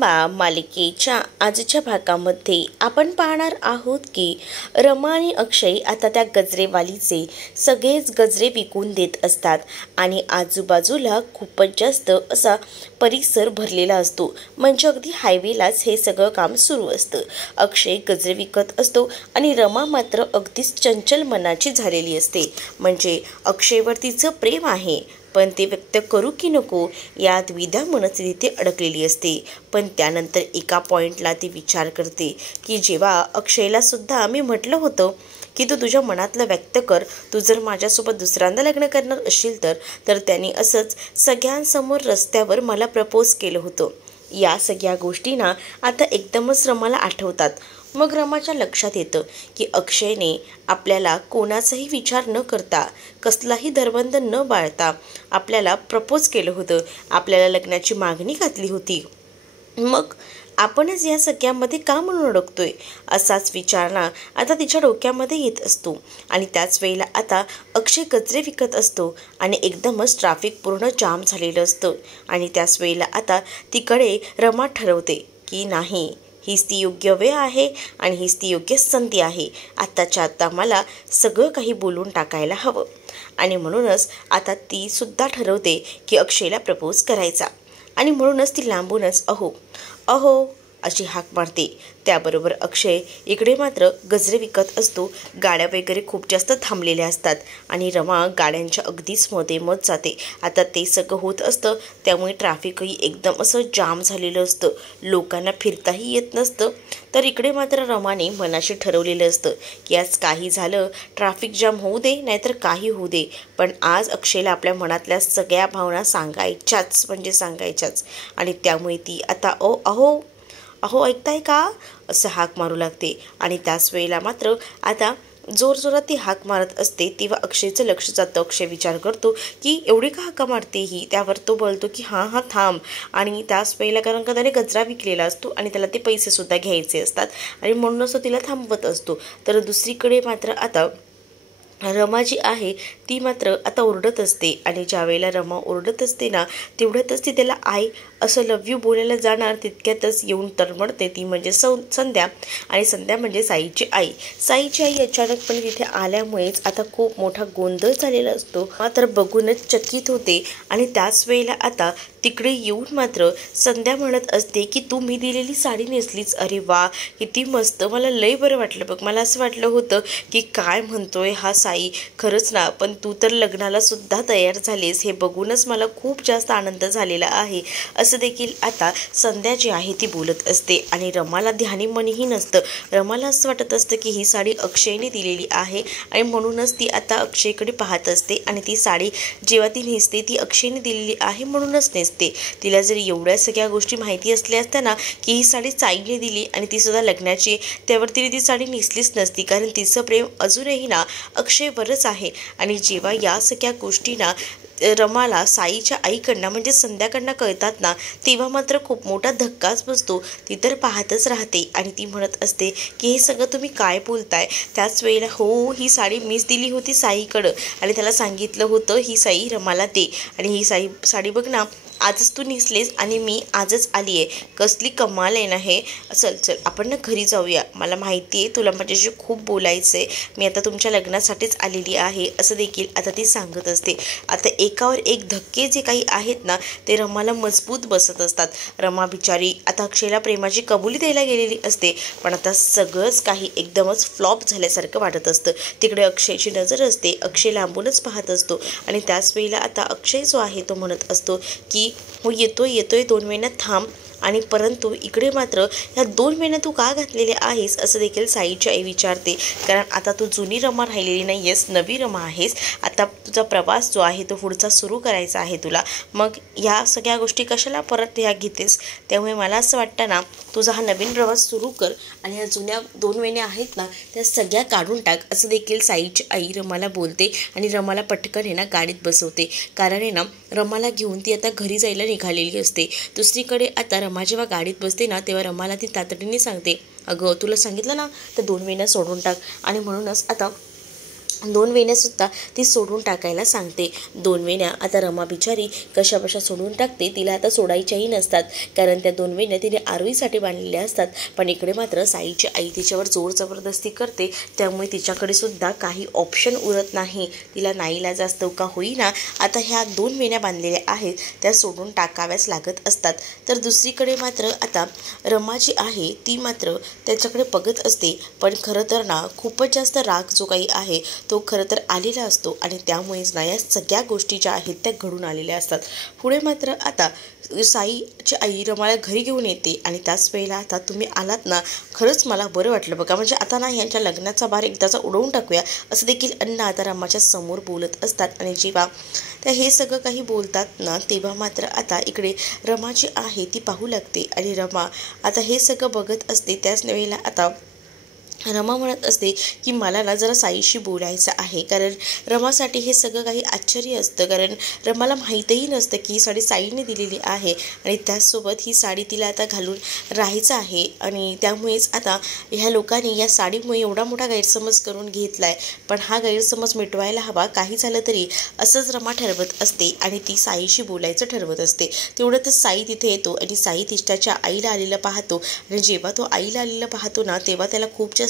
रंबा मालिकेच्या आजच्या भागामध्ये आपण पाहणार आहोत की रमा आणि अक्षय आता त्या गजरेवालीचे सगळेच गजरे विकून देत असतात आणि आजूबाजूला खूपच जास्त असा परिसर भरलेला असतो. म्हणजे अगदी हायवेलाच हे सगळं काम सुरू असतं. अक्षय गजरे विकत असतो आणि रमा मात्र अगदीच चंचल मनाची झालेली असते. म्हणजे अक्षयवर तिचं प्रेम आहे पण ते व्यक्त करू की नको या द्विधा मनस्थिती ती अडकलेली असते. पण त्यानंतर एका पॉइंटला ती विचार करते की जेव्हा अक्षयला सुद्धा मी म्हटलं होतं की तू तुझ्या मनातलं व्यक्त कर, तू जर माझ्यासोबत दुसऱ्यांदा लग्न करणार असशील तर त्यांनी असंच सगळ्यांसमोर रस्त्यावर मला प्रपोज केलं होतं. या सगळ्या गोष्टींना आता एकदमच रमाला आठवतात. मग रमाच्या लक्षात येतं की अक्षयने आपल्याला कोणाचाही विचार न करता, कसलाही धरबंध न बाळता आपल्याला प्रपोज केलं होतं, आपल्याला लग्नाची मागणी घातली होती. मग आपणच या सगळ्यामध्ये का म्हणून अडकतोय असाच विचार ना आता तिच्या डोक्यामध्ये येत असतो. आणि त्याच वेळेला आता अक्षय गजरे विकत असतो आणि एकदमच ट्रॅफिक पूर्ण जाम झालेलं असतं. आणि त्याच वेळेला आता तिकडे रमा ठरवते की नाही, हीच ती योग्य वेळ आहे आणि हीच ती योग्य संधी आहे. आत्ताच्या आत्ता मला सगळं काही बोलून टाकायला हवं. आणि म्हणूनच आता ती सुद्धा ठरवते की अक्षयला प्रपोज करायचा. आणि म्हणूनच ती लांबूनच अहो अहो अशी हाक मारते. त्याबरोबर अक्षय इकडे मात्र गजरे विकत असतो. गाड्या वगैरे खूप जास्त थांबलेल्या असतात आणि रमा गाड्यांच्या अगदीच मधेमध जाते. आता ते सगळं होत असतं त्यामुळे ट्रॅफिकही एकदम असं जाम झालेलं असतं. लोकांना फिरताही येत नसतं. तर इकडे मात्र रमाने मनाशी ठरवलेलं असतं की आज काही झालं, ट्रॅफिक जाम होऊ दे नाहीतर काही होऊ दे, पण आज अक्षयला आपल्या मनातल्या सगळ्या भावना सांगायच्याच म्हणजे सांगायच्याच. आणि त्यामुळे ती आता अहो अहो ऐकताय का असं हाक मारू लागते. आणि त्याच वेळेला मात्र आता जोरजोरात ती हाक मारत असते तेव्हा अक्षयचं लक्ष जातं. अक्षय विचार करतो की एवढी का हाका मारते ही. त्यावर तो बोलतो की हां थांब. आणि त्याच वेळेला कारण का त्याने गजरा विकलेला असतो आणि त्याला ते पैसेसुद्धा घ्यायचे असतात आणि म्हणूनच तो तिला थांबवत असतो. तर दुसरीकडे मात्र आता रमा जी आहे ती मात्र आता ओरडत असते. आणि ज्या वेळेला रमा ओरडत असते ना तेवढ्यातच ती त्याला आई असं लव यू बोलायला जाणार तितक्यातच येऊन तरमडते ती म्हणजे संध्या. आणि संध्या म्हणजे साईची आई. साईची आई अचानकपणे तिथे आल्यामुळेच आता खूप मोठा गोंधळ झालेला असतो. मात्र बघूनच चकित होते. आणि त्याच वेळेला आता तिकडे येऊन मात्र संध्या म्हणत असते की तू मी दिलेली साडी नेसलीच, अरे वा किती मस्त, मला लय बरं वाटलं बघ. मला असं वाटलं होतं की काय म्हणतोय हा साई, खरंच ना, पण तू तर लग्नाला सुद्धा तयार झालीस, हे बघूनच मला खूप जास्त आनंद झालेला आहे असं देखील आता संध्या जी आहे ती बोलत असते. आणि रमाला ध्यानी मनीही नसतं. रमाला असं वाटत असतं की ही साडी अक्षयने दिलेली आहे आणि म्हणूनच ती आता अक्षयकडे पाहत असते. आणि ती साडी जेव्हा ती नेसते ती अक्षयने दिलेली आहे म्हणूनच नेसते. तिला जर एवढ्या सगळ्या गोष्टी माहिती असल्या असत्या ना की ही साडी साईने दिली आणि ती सुद्धा लग्नाची, त्यावर तिने ती साडी नेसलीच नसती. कारण तिचं प्रेम अजूनही ना अक्षयवरच आहे. आणि जेव्हा या सगळ्या गोष्टी ना रमाला साईच्या आईकडनं म्हणजे संध्याकडनं कळतात ना तेव्हा मात्र खूप मोठा धक्काच बसतो. ती तर पाहतच राहते आणि ती म्हणत असते की हे सगळं तुम्ही काय बोलताय. त्याच वेळेला हो ही साडी मीच दिली होती साईकडं आणि त्याला सांगितलं होतं ही साई रमाला दे आणि ही साडी बघ ना आजच तू नेसलेस आणि मी आजच आली आहे, कसली कमाल आहे ना हे. चल आपण ना घरी जाऊया, मला माहिती आहे तुला माझ्याशी खूप बोलायचं आहे, मी आता तुमच्या लग्नासाठीच आलेली आहे असं देखील आता ती सांगत असते. आता एकावर एक धक्के जे काही आहेत ना ते रमाला मजबूत बसत असतात. रमा बिचारी आता अक्षयला प्रेमाची कबुली द्यायला गेलेली असते पण आता सगळंच काही एकदमच फ्लॉप झाल्यासारखं वाटत असतं. तिकडे अक्षयची नजर असते. अक्षय लांबूनच पाहत असतो आणि त्याच वेळेला आता अक्षय जो आहे तो म्हणत असतो की हो येतोय 2 महिन्यात थांब. आणि परंतु इकडे मात्र ह्या 2 महिन्यात तू का घातलेले आहेस असं देखील साईची आई विचारते. कारण आता तू जुनी रमा राहिलेली नाही आहेस, नवी रमा आहेस. आता तुझा प्रवास जो आहे तो पुढचा सुरू करायचा आहे तुला, मग ह्या सगळ्या गोष्टी कशाला परत ह्या घेतेस. त्यामुळे मला असं वाटतं ना तुझा हा नवीन प्रवास सुरू कर आणि ह्या जुन्या 2 महिने आहेत ना त्या सगळ्या काढून टाक असं देखील साईची आई रमाला बोलते. आणि रमाला पटकन आहे ना गाडीत बसवते. कारण आहे ना रमाला घेऊन ती आता घरी जायला निघालेली असते. दुसरीकडे आता रमा जेव्हा गाडीत बसते ना तेव्हा रमाला ती तातडीने सांगते अगं तुला सांगितलं ना तर 2 महिन्यात सोडून टाक. आणि म्हणूनच आता 2 वेण्यासुद्धा ती सोडून टाकायला सांगते. 2 वेण्या आता रमा बिचारी कशाबशा सोडून टाकते. तिला आता सोडायच्याही नसतात, कारण त्या 2 वेण्या तिने आरोहीसाठी बांधलेल्या असतात. पण इकडे मात्र साईची आई तिच्यावर जोर जबरदस्ती करते, त्यामुळे तिच्याकडे सुद्धा काही ऑप्शन उरत नाही. तिला नाईलाजास्तव का होईना आता ह्या 2 वेण्या बांधलेल्या आहेत त्या सोडून टाकाव्याच लागत असतात. तर दुसरीकडे मात्र आता रमा जी आहे ती मात्र त्याच्याकडे बघत असते. पण खरं तर ना खूपच जास्त राग जो काही आहे तो खरं तर आलेला असतो आणि त्यामुळेच ना या सगळ्या गोष्टी ज्या आहेत त्या घडून आलेल्या असतात. पुढे मात्र आता साईची आई रमाला घरी घेऊन येते आणि त्याच वेळेला आता तुम्ही आलात ना, खरंच मला बरं वाटलं बघा. म्हणजे आता ना यांच्या लग्नाचा भार एकदाचा उडवून टाकूया असं देखील अण्णा आता रमाच्या समोर बोलत असतात. आणि जेव्हा त्या हे सगळं काही बोलतात ना तेव्हा मात्र आता इकडे रमा जी आहे ती पाहू लागते आणि रमा आता हे सगळं बघत असते. त्याच वेळेला आता रमा म्हणत असते की मला ना जरा साईशी बोलायचं आहे, कारण रमासाठी हे सगळं काही आश्चर्य असतं, कारण रमाला माहीतही नसतं की ही साडी साईने दिलेली आहे आणि त्याचसोबत ही साडी तिला आता घालून राहायचं आहे. आणि त्यामुळेच आता ह्या लोकांनी या साडीमुळे एवढा मोठा गैरसमज करून घेतला आहे. पण हा गैरसमज मिटवायला हवा, काही झालं तरी असंच रमा ठरवत असते आणि ती साईशी बोलायचं ठरवत असते. तेवढ्यातच साई तिथे येतो आणि साई तिच्याच्या आईला आलेलं पाहतो आणि जेव्हा तो आईला आलेलं पाहतो ना तेव्हा त्याला खूप जास्त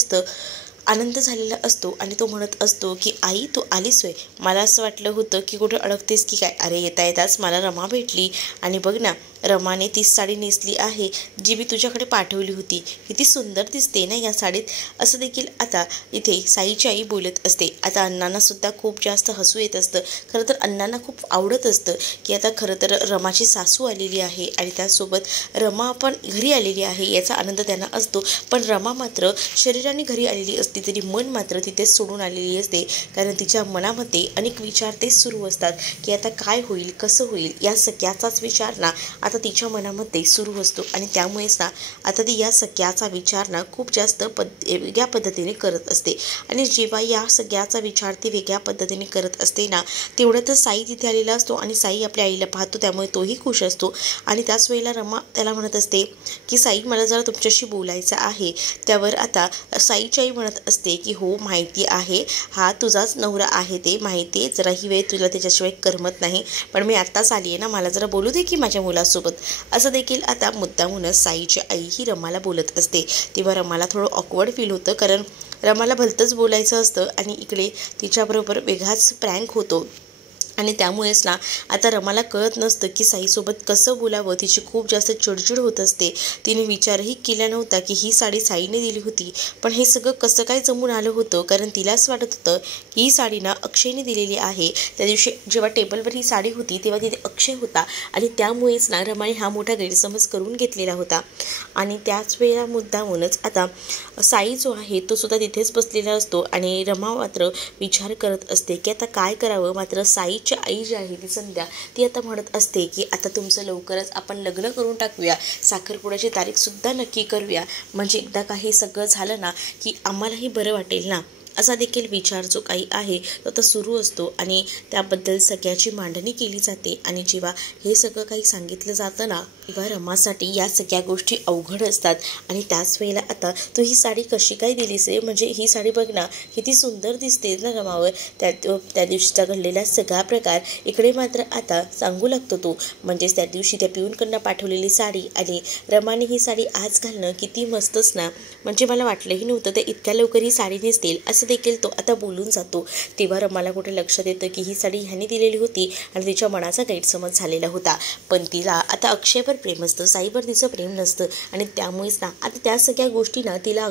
आनंद झालेला असतो आणि तो म्हणत असतो की आई तू आलीस होय, मला असं वाटलं होतं की कुठे अडकतेस की काय. अरे येता येताच मला रमा भेटली आणि बघ ना रमाने तीच साडी नेसली आहे जी मी तुझ्याकडे पाठवली होती, किती सुंदर दिसते ना या साडीत, असं देखील आता इथे साईची आई बोलत असते. आता अण्णांना सुद्धा खूप जास्त हसू येत असतं. खरं तर अण्णांना खूप आवडत असतं की आता खरं तर रमाची सासू आलेली आहे आणि त्यासोबत रमा पण घरी आलेली आहे याचा आनंद त्यांना असतो. पण रमा मात्र शरीराने घरी आलेली असते तरी मन मात्र तिथेच सोडून आलेली असते, कारण तिच्या मनामध्ये अनेक विचार तेच सुरू असतात की आता काय होईल कसं होईल या सगळ्याचाच विचार ना आता तिच्या मनामध्ये सुरू असतो. आणि त्यामुळेच ना आता ती या सगळ्याचा विचार ना खूप जास्त वेगळ्या पद्धतीने करत असते. आणि जेव्हा या सगळ्याचा विचार ती वेगळ्या पद्धतीने करत असते ना तेवढ्यातच साई तिथे आलेला असतो आणि साई आपल्या आईला पाहतो, त्यामुळे तोही खुश असतो. आणि त्याच वेळेला रमा त्याला म्हणत असते की साई मला जरा तुमच्याशी बोलायचं आहे. त्यावर आता साईची आई म्हणत असते की हो माहिती आहे, हा तुझाच नवरा आहे ते माहिती आहे, जरा ही वेळ तुला त्याच्याशिवाय करमत नाही, पण मी आत्ताच आली आहे ना, मला जरा बोलू दे की माझ्या मुलासोबत. असं देखील आता मुद्दामूनच साईची आई ही रमाला बोलत असते. तेव्हा रमाला थोडं ऑकवर्ड फील होतं, कारण रमाला भलतंच बोलायचं असतं आणि इकडे तिच्याबरोबर वेगळाच प्रँक होतो. आणि त्यामुळेच ना आता रमाला कळत नसतं की साईसोबत कसं बोलावं. तिची खूप जास्त चिडचिड होत असते. तिने विचारही केला नव्हता की ही साडी साईने दिली होती, पण हे सगळं कसं काय जमून आलं होतं, कारण तिलाच वाटत होतं की ही साडी ना अक्षयने दिलेली आहे. त्या दिवशी जेव्हा टेबलवर ही साडी होती तेव्हा तिथे अक्षय होता आणि त्यामुळेच ना रमाने हा मोठा गैरसमज करून घेतलेला होता. आणि त्याच वेळेला मुद्दामूनच आता साई जो आहे तो सुद्धा तिथेच बसलेला असतो आणि रमा मात्र विचार करत असते की आता काय करावं. मात्र साईची आई जी आहे ती संध्या ती आता म्हणत असते की आता तुमचं लवकरच आपण लग्न करून टाकूया, साखरपुड्याची तारीखसुद्धा नक्की करूया, म्हणजे एकदा काही सगळं झालं ना की आम्हालाही बरं वाटेल ना, असा देखील विचार जो काही आहे तो आता सुरू असतो. आणि त्याबद्दल सगळ्याची मांडणी केली जाते. आणि जेव्हा हे सगळं काही सांगितलं जातं ना तेव्हा रमासाठी या सगळ्या गोष्टी अवघड असतात. आणि त्याच वेळेला आता तू ही साडी कशी काय दिलीस आहे, म्हणजे ही साडी बघ ना किती सुंदर दिसते ना रमावर. त्या दिवशीचा घडलेला सगळा प्रकार इकडे मात्र आता सांगू लागतो तो, म्हणजेच त्या दिवशी त्या पिऊनकडनं पाठवलेली साडी आणि रमाने ही साडी आज घालणं किती मस्तच ना, म्हणजे मला वाटलंही नव्हतं ते इतक्या लवकर ही साडी नेसतील असं देखील तो आता बोलून जातो. तेव्हा रमाला कुठे लक्षात येतं की ही साडी ह्याने दिलेली होती आणि तिच्या मनाचा गैरसमज झालेला होता. पण तिला आता अक्षयवर प्रेम असतं, साईवर तिचं प्रेम नसतं. आणि त्यामुळेच ना आता त्या सगळ्या गोष्टी ना तिला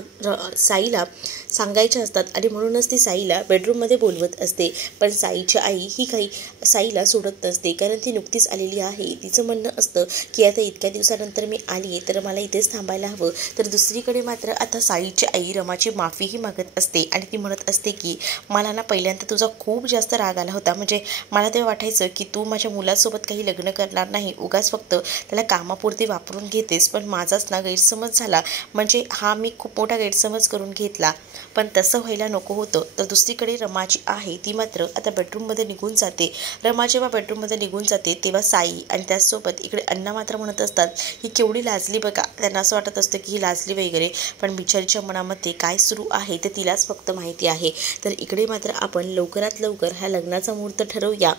साईला सांगायच्या असतात आणि म्हणूनच ती साईला बेडरूममध्ये बोलवत असते. पण साईची आई ही काही साईला सोडत नसते, कारण ती नुकतीच आलेली आहे. तिचं म्हणणं असतं की आता इतक्या दिवसानंतर मी आली तर मला इथेच थांबायला हवं. तर दुसरीकडे मात्र आता साईची आई रमाची माफीही मागत असते आणि ती म्हणत असते की मला ना पहिल्यांदा तुझा खूप जास्त राग आला होता, म्हणजे मला ते वाटायचं की तू माझ्या मुलासोबत काही लग्न करणार नाही, उगाच फक्त त्याला कामापुरती वापरून घेतेस. पण माझाच ना गैरसमज झाला, म्हणजे हा मी खूप मोठा गैरसमज करून घेतला, पण तसं व्हायला नको होतं. तर दुसरीकडे रमाची आहे ती मात्र आता बेडरूममध्ये निघून जाते. रमा जेव्हा बेडरूममध्ये निघून जाते तेव्हा साई आणि त्याचसोबत इकडे अण्णा मात्र म्हणत असतात ही केवढी लाजली बघा. त्यांना असं वाटत असतं की ही लाजली वगैरे, पण बिचारीच्या मनामध्ये काय सुरू आहे ते तिलाच फक्त माहिती माहिती आहे. तर इकडे मात्र आपण लवकरात लवकर ह्या लग्नाचा मुहूर्त ठरवूया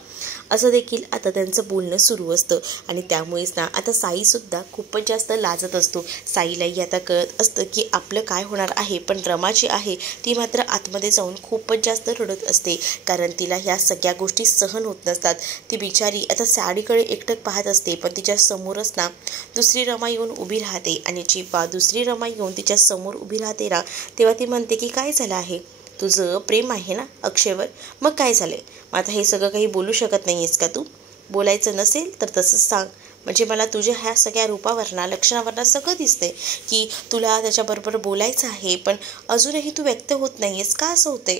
असं देखील आता त्यांचं बोलणं सुरू असतं. आणि त्यामुळेच ना आता साईसुद्धा खूपच जास्त लाजत असतो. साईलाही आता कळत असतं की आपलं काय होणार आहे. पण रमा जी आहे ती मात्र आतमध्ये जाऊन खूपच जास्त रडत असते, कारण तिला ह्या सगळ्या गोष्टी सहन होत नसतात. ती बिचारी आता साडीकडे एकटक पाहत असते, पण तिच्या समोरच ना दुसरी रमा येऊन उभी राहते. आणि जेव्हा दुसरी रमा येऊन तिच्या समोर उभी राहते ना, तेव्हा ती म्हणते की काय झालं आहे, तुझं प्रेम आहे ना अक्षयवर, मग काय झालंय, मग आता हे सगळं काही बोलू शकत नाही आहेस का तू? बोलायचं नसेल तर तसंच सांग. म्हणजे मला तुझ्या ह्या सगळ्या रूपावरनं लक्षणावरनं सगळं दिसतंय की तुला त्याच्याबरोबर बोलायचं आहे, पण अजूनही तू व्यक्त होत नाही आहेस का, असं होतंय?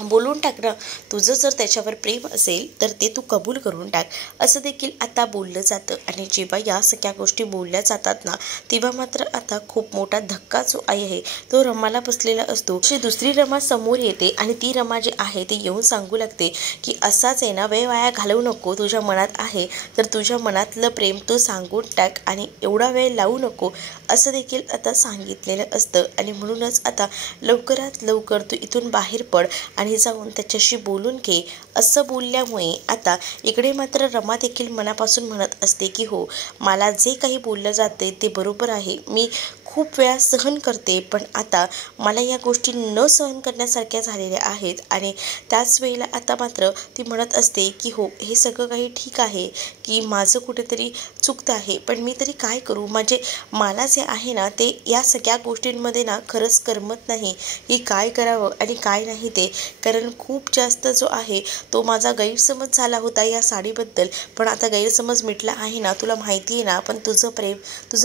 बोलून टाक ना. तुझं जर त्याच्यावर प्रेम असेल तर ते तू कबूल करून टाक, असं देखील आता बोललं जातं. आणि जेव्हा या सगळ्या गोष्टी बोलल्या जातात ना, तेव्हा मात्र आता खूप मोठा धक्का जो आहे तो रमाला बसलेला असतो. अशी दुसरी रमा समोर येते आणि ती रमा जी आहे ती येऊन सांगू लागते की असाच आहे ना, वेळ वाया घालवू नको. तुझ्या मनात आहे तर तुझ्या मनातलं प्रेम तू सांगून टाक आणि एवढा वेळ लावू नको, असं देखील आता सांगितलेलं असतं. आणि म्हणूनच आता लवकरात लवकर तू इथून बाहेर पड आणि जाऊन त्याच्याशी बोलून घे, असं बोलल्यामुळे आता इकडे मात्र रमा देखील मनापासून म्हणत असते की हो, मला जे काही बोललं जाते ते बरोबर आहे. मी खूप वेळा सहन करते, पण आता मला या गोष्टी न सहन करण्यासारख्या झालेल्या आहेत. आणि त्याच वेळेला आता मात्र ती म्हणत असते की हो, हे सगळं काही ठीक आहे की माझं कुठेतरी चुकतं आहे, पण मी तरी काय करू? म्हणजे मला जे आहे ना ते या सगळ्या गोष्टींमध्ये ना खरंच करमत नाही की काय करावं आणि काय नाही ते. कारण खूप जास्त जो आहे तो माझा गैरसमज झाला होता या साडीबद्दल, पण आता गैरसमज मिटला आहे ना, तुला माहिती आहे ना. पण तुझं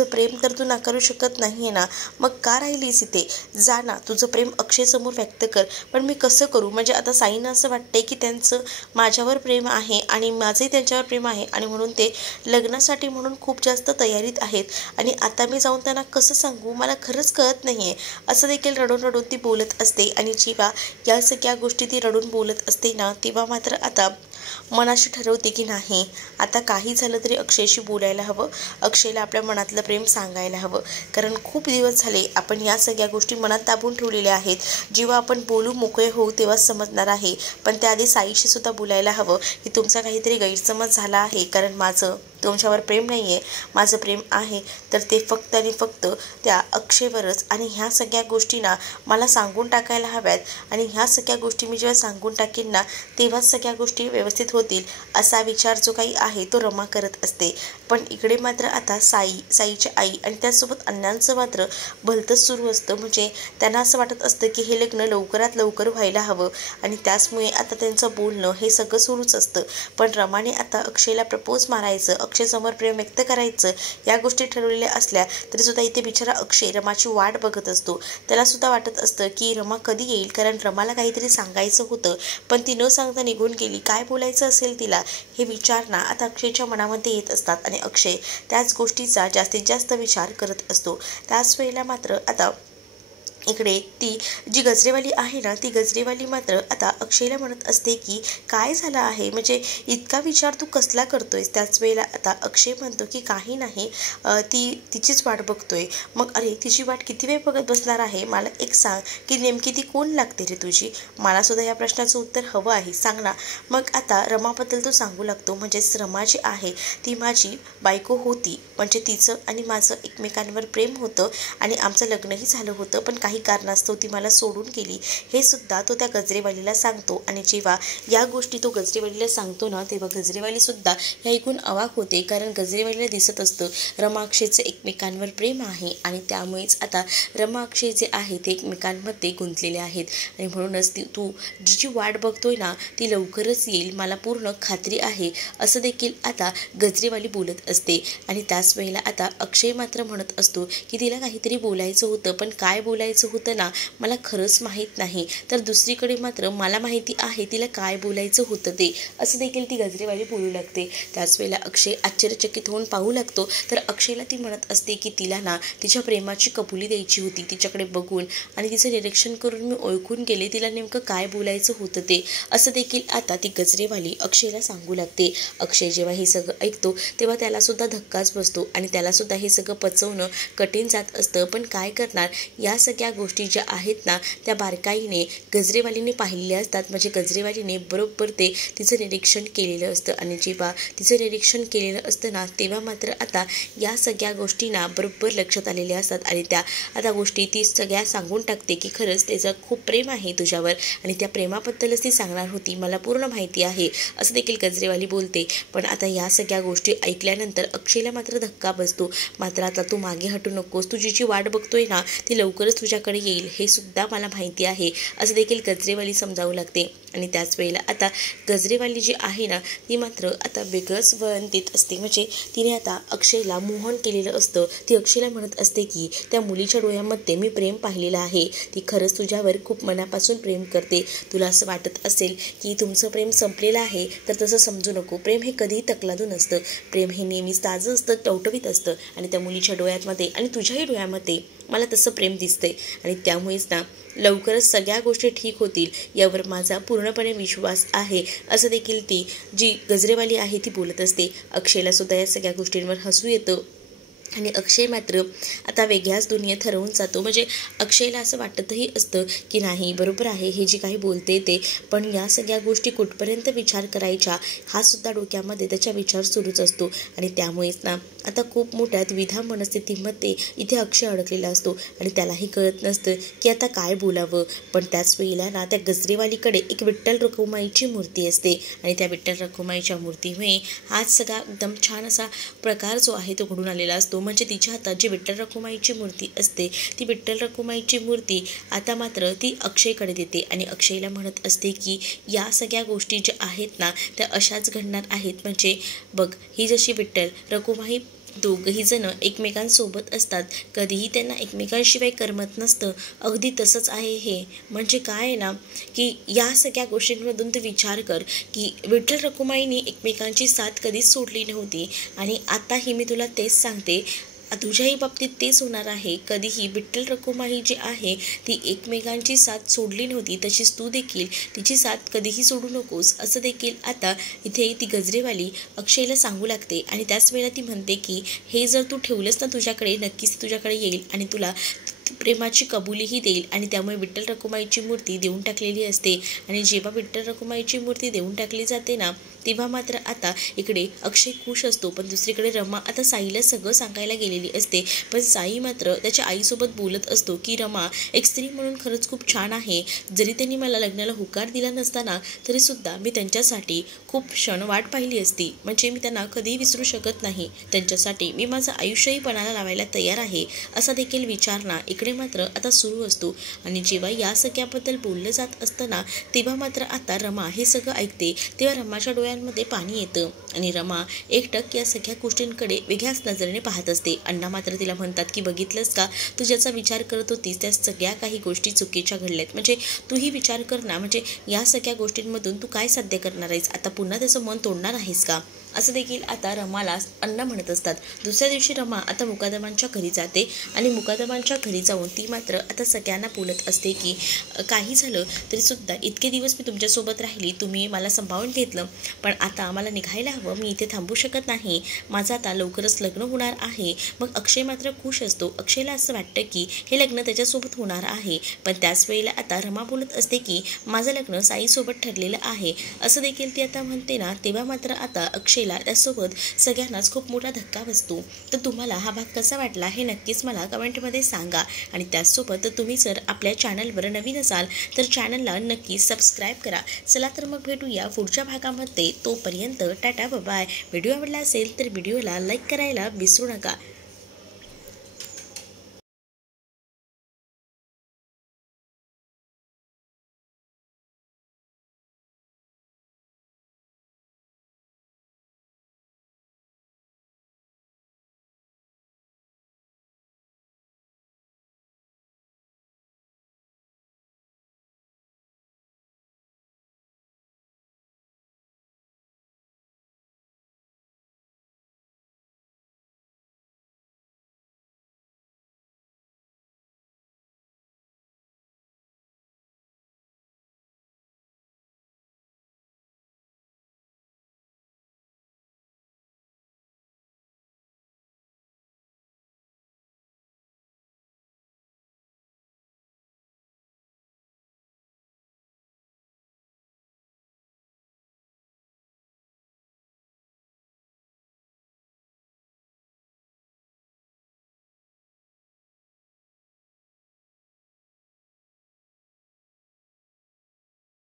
प्रेम तर तू नाकारू शकत नाही आहे ना, मग का राहिलीस इथे? जा ना, तुझं प्रेम अक्षयसमोर व्यक्त कर. पण मी कसं करू? म्हणजे आता साईंना असं वाटते की त्यांचं माझ्यावर प्रेम आहे आणि माझंही त्यांच्यावर प्रेम आहे, आणि म्हणून ते लग्नासाठी म्हणून खूप जास्त तयारीत आहेत. आणि आता मी जाऊन त्यांना कसं सांगू, मला खरंच कळत नाही आहे, असं देखील रडून रडून ती बोलत असते. आणि जेव्हा या सगळ्या गोष्टी ती रडून बोलत असते ना, तेव्हा मात्र आता मनाशी ठरवते की नाही, आता काही झालं तरी अक्षयशी बोलायला हवं, अक्षयला आपल्या मनातलं प्रेम सांगायला हवं. कारण खूप दिवस झाले आपण या सगळ्या गोष्टी मनात दाबून ठेवलेल्या आहेत. जेव्हा आपण बोलू मोकळे होऊ तेव्हाच समजणार आहे. पण त्याआधी साईशी सुद्धा बोलायला हवं की तुमचा काहीतरी गैरसमज झाला आहे, कारण माझं तुमच्यावर प्रेम नाही आहे, माझं प्रेम आहे तर ते फक्त आणि फक्त त्या अक्षयवरच. आणि ह्या सगळ्या गोष्टी ना मला सांगून टाकायला हव्यात, आणि ह्या सगळ्या गोष्टी मी जेव्हा सांगून टाकेन ना, तेव्हाच सगळ्या गोष्टी व्यवस्थित होतील, असा विचार जो काही आहे तो रमा करत असते. पण इकडे मात्र आता साईची आई आणि त्याचसोबत अण्णांचं मात्र भलतंच सुरू असतं. म्हणजे त्यांना असं वाटत असतं की हे लग्न लवकरात लवकर व्हायला हवं, आणि त्याचमुळे आता त्यांचं बोलणं हे सगळं सुरूच असतं. पण रमाने आता अक्षयला प्रपोज मारायचं, अक्षयसमोर प्रेम व्यक्त करायचं, या गोष्टी ठरवलेल्या असल्या तरीसुद्धा इथे बिचारा अक्षय रमाची वाट बघत असतो. त्यालासुद्धा वाटत असतं की रमा कधी येईल, कारण रमाला काहीतरी सांगायचं होतं पण ती न सांगता निघून गेली. काय बोलायचं असेल तिला, हे विचार ना आता अक्षयच्या मनामध्ये येत असतात. आणि अक्षय त्याच गोष्टीचा जास्तीत जास्त विचार करत असतो. त्याच वेळेला मात्र आता इकडे ती जी गजरेवाली आहे ना, ती गजरेवाली मात्र आता अक्षयला म्हणत असते की काय झालं आहे, म्हणजे इतका विचार तू कसला करतोयस? त्याच वेळेला आता अक्षय म्हणतो की काही नाही, ती तिचीच वाट बघतोय. मग अरे, तिची वाट किती वेळ बघत बसणार आहे? मला एक सांग की नेमकी ती कोण लागते रे तुझी? मला सुद्धा या प्रश्नाचं उत्तर हवं आहे, सांग ना. मग आता रमाबद्दल तो सांगू लागतो. म्हणजेच रमा जी आहे ती माझी बायको होती, म्हणजे तिचं आणि माझं एकमेकांवर प्रेम होतं आणि आमचं लग्नही झालं होतं, पण काही कारणास्तव ती मला सोडून गेली, हे सुद्धा तो त्या गजरेवालीला सांगतो. आणि जेव्हा या गोष्टी तो गजरेवालीला सांगतो ना, तेव्हा गजरेवाली सुद्धा हे ऐकून अवाक होते, कारण गजरेवालीला दिसत असतं रमा अक्षयचं एकमेकांवर प्रेम आहे, आणि त्यामुळेच आता रमा अक्षय जे आहे ते एकमेकांमध्ये गुंतलेले आहेत. आणि म्हणूनच तू जी वाट बघतोय ना ती लवकरच येईल, मला पूर्ण खात्री आहे, असं देखील आता गजरेवाली बोलत असते. आणि त्याच वेळेला आता अक्षय मात्र म्हणत असतो की तिला काहीतरी बोलायचं होतं, पण काय बोलायचं होतं ना मला खरंच माहीत नाही. तर दुसरीकडे मात्र मला माहिती आहे तिला काय बोलायचं होतं ते, असं देखील ती गजरेवाली बोलू लागते. त्याच वेळेला अक्षय आश्चर्यचकित होऊन पाहू लागतो. तर अक्षयला ती म्हणत असते की तिला ना तिच्या प्रेमाची कबुली द्यायची होती. तिच्याकडे बघून आणि तिचं निरीक्षण करून मी ओळखून गेले तिला नेमकं काय बोलायचं होतं ते, असं देखील आता ती गजरेवाली अक्षयला सांगू लागते. अक्षय जेव्हा हे सगळं ऐकतो तेव्हा त्यालासुद्धा धक्काच बसतो, आणि त्यालासुद्धा हे सगळं पचवणं कठीण जात असतं. पण काय करणार, या सगळ्या गोष्टी ज्या आहेत ना त्या बारकाईने गजरेवालीने पाहिलेल्या असतात. म्हणजे गजरेवालीने बरोबर ते तिचं निरीक्षण केलेलं असतं आणि जेव्हा तिचं निरीक्षण केलेलं असतं ना तेव्हा मात्र आता या सगळ्या गोष्टींना बरोबर लक्षात आलेल्या असतात आणि त्या आता गोष्टी ती सगळ्या सांगून टाकते की खरंच त्याचं खूप प्रेम आहे तुझ्यावर आणि त्या प्रेमाबद्दलच ती सांगणार होती, मला पूर्ण माहिती आहे असं देखील गजरेवाली बोलते. पण आता या सगळ्या गोष्टी ऐकल्यानंतर अक्षयला मात्र धक्का बसतो. मात्र आता तू मागे हटू नकोस, तुझी जी वाट बघतोय ना ती लवकरच तुझ्याकडे येईल हे सुद्धा मला माहिती आहे असं देखील गजरेवाली समजावू लागते. आणि त्याच वेळेला आता गजरेवाली जी आहे ना ती मात्र आता वेगळंच वळण देत असते. म्हणजे तिने आता अक्षयला मोहन केलेलं असतं. ती अक्षयला म्हणत असते की त्या मुलीच्या डोळ्यामध्ये मी प्रेम पाहिलेलं आहे, ती खरंच तुझ्यावर खूप मनापासून प्रेम करते. तुला असं वाटत असेल की तुमचं प्रेम संपलेलं आहे तर तसं समजू नको. प्रेम हे कधीही तकलादून असतं, प्रेम हे नेहमीच ताजं असतं, टवटवीत असतं आणि त्या मुलीच्या डोळ्यामध्ये आणि तुझ्याही डोळ्यामध्ये मला तसं प्रेम दिसतंय आणि त्यामुळेच ना लवकरच सगळ्या गोष्टी ठीक होतील यावर माझा पूर्णपणे विश्वास आहे असं देखील ती जी गजरेवाली आहे ती बोलत असते. अक्षयला सुद्धा या सगळ्या गोष्टींवर हसू येतं आणि अक्षय मात्र आता वेगळ्याच दुनियेत हरवून जातो. म्हणजे अक्षयला असं वाटतही असतं की नाही बरोबर आहे हे जे काही बोलते ते, पण या सगळ्या गोष्टी कुठपर्यंत विचार करायच्या हा सुद्धा डोक्यामध्ये त्याचा विचार सुरूच असतो आणि त्यामुळेच ना आता खूप मोठ्या द्विधा मनस्थितीमध्ये इथे अक्षय अडकलेला असतो आणि त्यालाही कळत नसतं की आता काय बोलावं. पण त्याच वेळेला ना त्या गजरेवालीकडे एक विठ्ठल रखुमाईची मूर्ती असते आणि त्या विठ्ठल रखुमाईच्या मूर्तीमुळे हाच सगळा एकदम छान असा प्रकार जो आहे तो घडून आलेला असतो. म्हणजे तिच्या हातात जी विठ्ठल रखुमाईची मूर्ती असते ती विठ्ठल रखुमाईची मूर्ती आता मात्र ती अक्षयकडे देते आणि अक्षयला म्हणत असते की या सगळ्या गोष्टी ज्या आहेत ना त्या अशाच घडणार आहेत. म्हणजे बघ ही जशी विठ्ठल रखुमाई दोघंही जण एकमेकांसोबत असतात, कधीही त्यांना एकमेकांशिवाय करमत नसतं, अगदी तसंच आहे हे. म्हणजे काय आहे ना की या सगळ्या गोष्टींमधून तू विचार कर की विठ्ठल रखुमाईने एकमेकांची साथ कधीच सोडली नव्हती आणि आताही मी तुला तेच सांगते तुझ्याही बाबतीत तेच होणार आहे. कधीही विठ्ठल रखुमाई जी आहे ती एकमेकांची साथ सोडली नव्हती, तशीच तू देखील तिची साथ कधीही सोडू नकोस असं देखील आता इथे ती गजरेवाली अक्षयला सांगू लागते. आणि त्याच वेळेला ती म्हणते की हे जर तू ठेवलंस ना तुझ्याकडे नक्कीच तुझ्याकडे येईल आणि तुला प्रेमाची कबुलीही देईल. आणि त्यामुळे विठ्ठल रखुमाईची मूर्ती देऊन टाकलेली असते आणि जेव्हा विठ्ठल रखुमाईची मूर्ती देऊन टाकली जाते ना तेव्हा मात्र आता इकडे अक्षय खुश असतो. पण दुसरीकडे रमा आता साईला सगळं सांगायला गेलेली असते. पण साई मात्र त्याच्या आईसोबत बोलत असतो की रमा एक स्त्री म्हणून खरंच खूप छान आहे, जरी त्यांनी मला लग्नाला होकार दिला नसताना तरीसुद्धा मी त्यांच्यासाठी खूप क्षण वाट पाहिली असती. म्हणजे मी त्यांना कधीही विसरू शकत नाही, त्यांच्यासाठी मी माझं आयुष्यही पणाला लावायला तयार आहे असा देखील विचार ना इकडे मात्र आता सुरू असतो. आणि जेव्हा या सगळ्याबद्दल बोललं जात असताना तेव्हा मात्र आता रमा हे सगळं ऐकते. तेव्हा रमाच्या डोळ्यांमध्ये पाणी येतं आणि रमा एकटक या सगळ्या गोष्टींकडे वेगळ्याच नजरेने पाहत असते. अण्णा मात्र तिला म्हणतात की बघितलंस का, तू ज्याचा विचार करत होतीस त्या सगळ्या काही गोष्टी चुकीच्या घडल्यात. म्हणजे तूही विचार कर ना, म्हणजे या सगळ्या गोष्टींमधून तू काय साध्य करणार आहेस, आता पुन्हा त्याचं मन तोडणार आहेस का असं देखील आता रमाला अण्णा म्हणत असतात. दुसऱ्या दिवशी रमा आता मुकादमांच्या घरी जाते आणि मुकादमांच्या घरी जाऊन ती मात्र आता सगळ्यांना बोलत असते की काही झालं तरीसुद्धा इतके दिवस मी तुमच्यासोबत राहिली, तुम्ही मला सांभाळून घेतलं, पण आता मला निघायला हवं, मी इथे थांबू शकत नाही, माझं आता लवकरच लग्न होणार आहे. मग अक्षय मात्र खुश असतो. अक्षयला असं वाटतं की हे लग्न त्याच्यासोबत होणार आहे. पण त्याच वेळेला आता रमा बोलत असते की माझं लग्न साईसोबत ठरलेलं आहे असं देखील ती आता म्हणते ना तेव्हा मात्र आता अक्षय त्यासोबत सगळ्यांनाच खूप मोठा धक्का बसतो. तर तुम्हाला हा भाग कसा वाटला हे नक्कीच मला कमेंटमध्ये सांगा. आणि त्याचसोबत तुम्ही जर आपल्या चॅनलवर नवीन असाल तर चॅनलला नक्की सबस्क्राईब करा. चला तर मग भेटूया पुढच्या भागामध्ये. तोपर्यंत टाटा बाय. व्हिडिओ आवडला असेल तर व्हिडिओला लाईक करायला विसरू नका.